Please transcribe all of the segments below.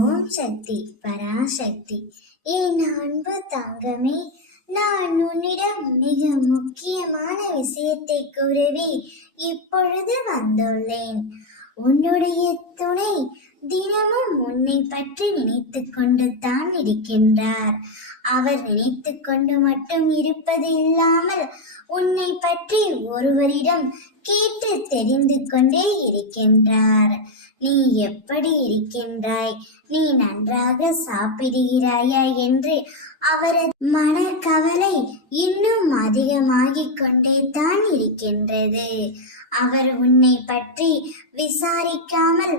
ஓம் சக்தி பராசக்தி. என் அன்பு தங்கமே, நான் உன்னிடம் மிக முக்கியமான விஷயத்தை கூறவே இப்பொழுது வந்துள்ளேன். உன்னுடைய துணை தினமும் உன்னை பற்றி நினைத்து கொண்டு தான் இருக்கின்றார். அவர் நினைத்து கொண்டு மட்டும் இருப்பது இல்லாமல் உன்னை பற்றி ஒருவரிடம் கேட்டு தெரிந்து கொண்டே இருக்கின்றார். நீ எப்படி இருக்கின்றாய், நீ நன்றாக சாப்பிடுகிறாயா என்று அவரது மனக்கவலை இன்னும் அதிகமாகிக் கொண்டே தான் இருக்கின்றது. அவர் உன்னை பற்றி விசாரிக்காமல்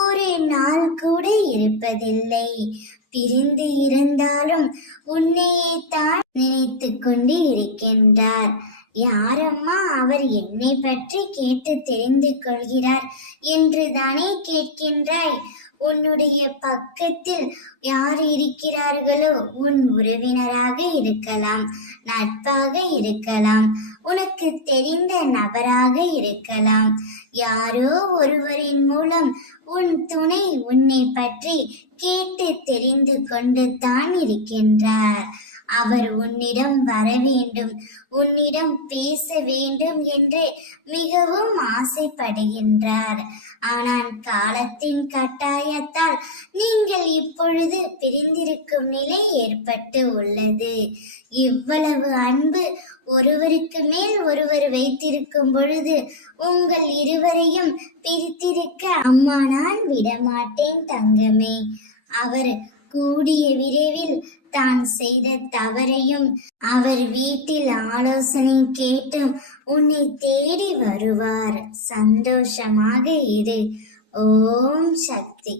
ஒரு நாள் கூட இருப்பதில்லை. பிரிந்து இருந்தாலும் உன்னையே தான் நினைத்து கொண்டு இருக்கின்றார். யாரம்மா அவர் என்னை பற்றி கேட்டு தெரிந்து கொள்கிறார் என்று தானே கேட்கின்றாய்? உன்னுடைய பக்கத்தில் யார் இருக்கிறார்களோ, உன் உறவினராக இருக்கலாம், நட்பாக இருக்கலாம், உனக்கு தெரிந்த நபராக இருக்கலாம், யாரோ ஒருவரின் மூலம் உன் துணை உன்னை பற்றி கேட்டு தெரிந்து கொண்டு தான் இருக்கின்றார். அவர் உன்னிடம் வர வேண்டும், உன்னிடம் பேச வேண்டும் என்று மிகவும் ஆசைப்படுகின்றார். ஆனால் காலத்தின் கட்டாயத்தால் நீங்கள் இப்பொழுது பிரிந்திருக்கும் நிலை ஏற்பட்டு உள்ளது. இவ்வளவு அன்பு ஒருவருக்கு மேல் ஒருவர் வைத்திருக்கும் பொழுது உங்கள் இருவரையும் பிரித்திருக்க அம்மா நான் விடமாட்டேன் தங்கமே. அவர் கூடிய விரைவில் தான் செய்த தவறையும் அவர் வீட்டில் ஆலோசனை கேட்டும் உன்னை தேடி வருவார். சந்தோஷமாக இரு. ஓம் சக்தி.